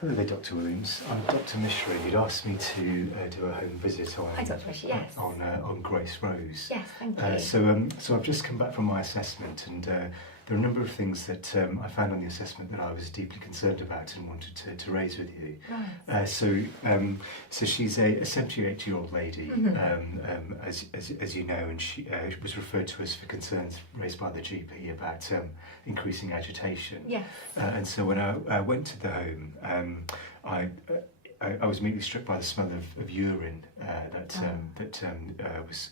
Hello there, Dr. Williams. I'm Dr. Mishra. You'd asked me to do a home visit on. Hi, Dr. Mishra. Yes. On Grace Rose. Yes, thank you. So I've just come back from my assessment, and there are a number of things that I found on the assessment that I was deeply concerned about and wanted to raise with you. Right. So she's a 78-year-old lady, Mm-hmm. as you know, and she was referred to us for concerns raised by the GP about increasing agitation. Yes. And so when I went to the home, I was immediately struck by the smell of urine that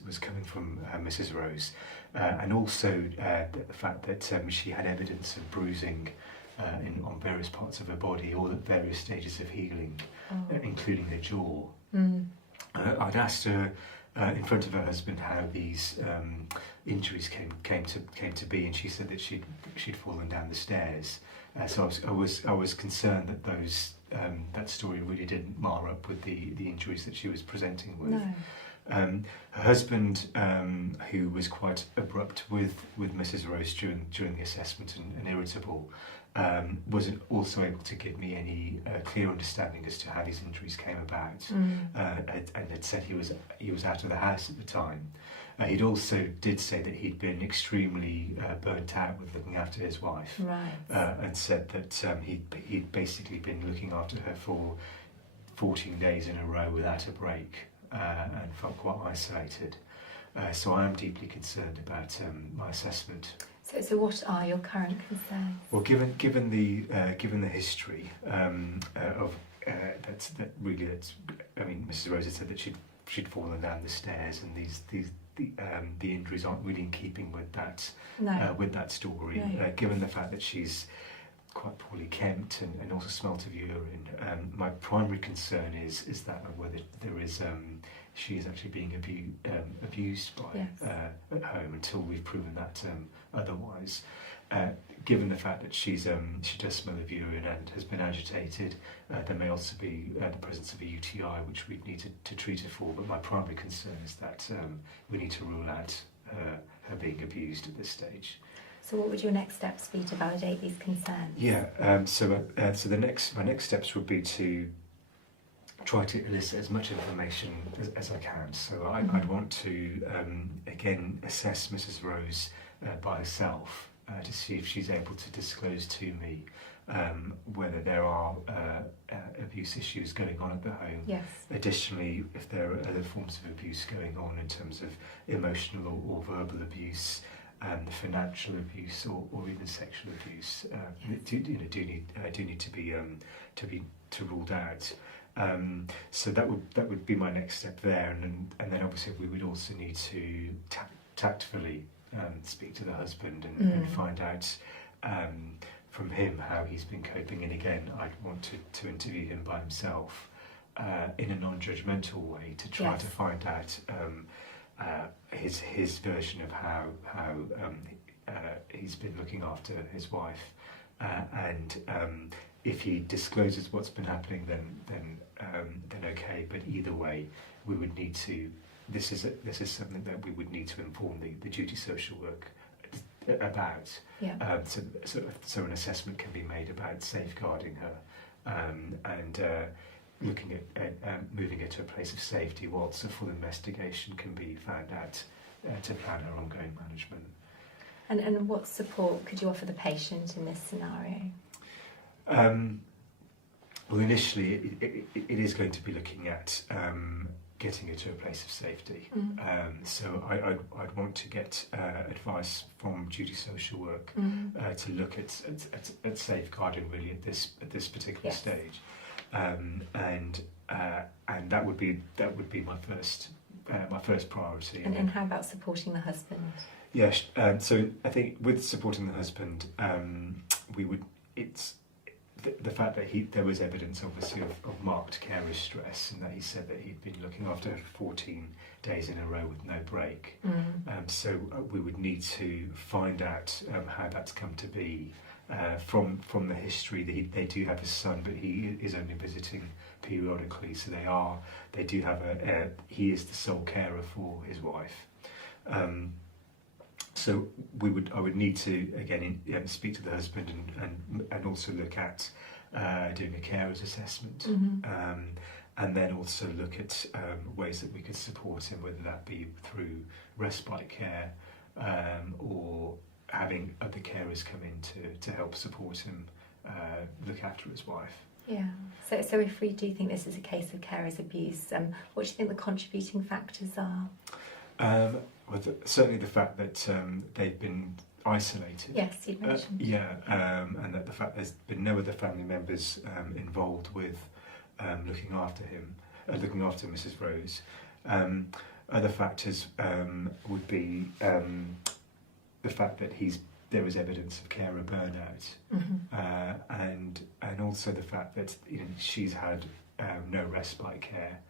was coming from Mrs. Rose, and also the fact that she had evidence of bruising on various parts of her body, all at various stages of healing, including the jaw. Mm. I'd asked her in front of her husband how these injuries came to be, and she said that she'd fallen down the stairs. So I was concerned that that story really didn't mar up with the injuries that she was presenting with. No. Her husband, who was quite abrupt with Mrs. Rose during the assessment and irritable, wasn't also able to give me any clear understanding as to how these injuries came about, and had said he was out of the house at the time. He'd also did say that he'd been extremely burnt out with looking after his wife, Right. and said that he'd basically been looking after her for 14 days in a row without a break, and felt quite isolated. So I am deeply concerned about my assessment. So what are your current concerns? Well, given the history of Mrs. Rose had said that she'd fallen down the stairs, and the injuries aren't really in keeping with that with that story. No. Given the fact that she's quite poorly kempt and also smelt of urine, my primary concern is that of whether there is she is actually being abused by at home, until we've proven that otherwise. Given the fact that she does smell of urine and has been agitated, there may also be the presence of a UTI, which we'd need to treat her for. But my primary concern is that we need to rule out her being abused at this stage. So what would your next steps be to validate these concerns? Yeah. So my next steps would be to try to elicit as much information as I can. So I'd want to again assess Mrs. Rose by herself, to see if she's able to disclose to me whether there are abuse issues going on at the home. Yes. Additionally, if there are other forms of abuse going on in terms of emotional or verbal abuse, financial abuse, or even sexual abuse, do need to be ruled out. So that would be my next step there, and then obviously we would also need to tactfully speak to the husband and find out from him how he's been coping. And again, I'd want to interview him by himself in a non-judgmental way to try to find out his version of how he's been looking after his wife, and if he discloses what's been happening, then okay. But either way, we would need to. This is something that we would need to inform the duty social work about. Yeah. So an assessment can be made about safeguarding her, and looking at moving her to a place of safety, whilst a full investigation can be found out to plan her ongoing management. And what support could you offer the patient in this scenario? Well, initially, it is going to be looking at getting her to a place of safety. So I'd want to get advice from duty social work to look at safeguarding really at this particular stage, and that would be my first priority. And how about supporting the husband? Yes. So I think with supporting the husband, the fact that there was evidence, obviously, of marked carer's stress, and that he said that he'd been looking after her for 14 days in a row with no break. So we would need to find out how that's come to be from the history. They do have a son, but he is only visiting periodically. So they do have he is the sole carer for his wife. I would need to again speak to the husband and also look at doing a carers assessment, Mm-hmm. and then also look at ways that we could support him, whether that be through respite care or having other carers come in to help support him look after his wife. Yeah. So if we do think this is a case of carers abuse, what do you think the contributing factors are? Well, certainly the fact that they've been isolated. Yes, you mentioned. And that the fact there's been no other family members involved with looking after him, looking after Mrs. Rose. Other factors would be the fact that there is evidence of carer burnout, and also the fact that she's had no respite care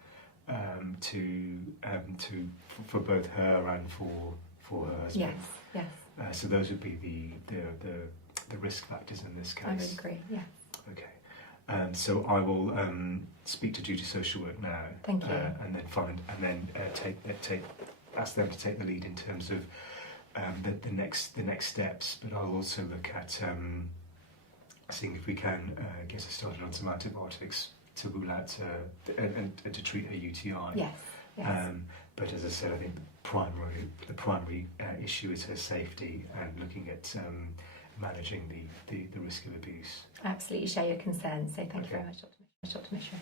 for both her and for her husband. Yes. So those would be the risk factors in this case. I would agree. Yeah. Okay. So I will speak to duty social work now. Thank you. And then ask them to take the lead in terms of the next steps. But I'll also look at seeing if we can get her started on some antibiotics to rule out and to treat her UTI. Yes. But as I said, I think the primary issue is her safety and looking at managing the risk of abuse. Absolutely share your concerns. So thank you Okay. very much, Dr. Mishra.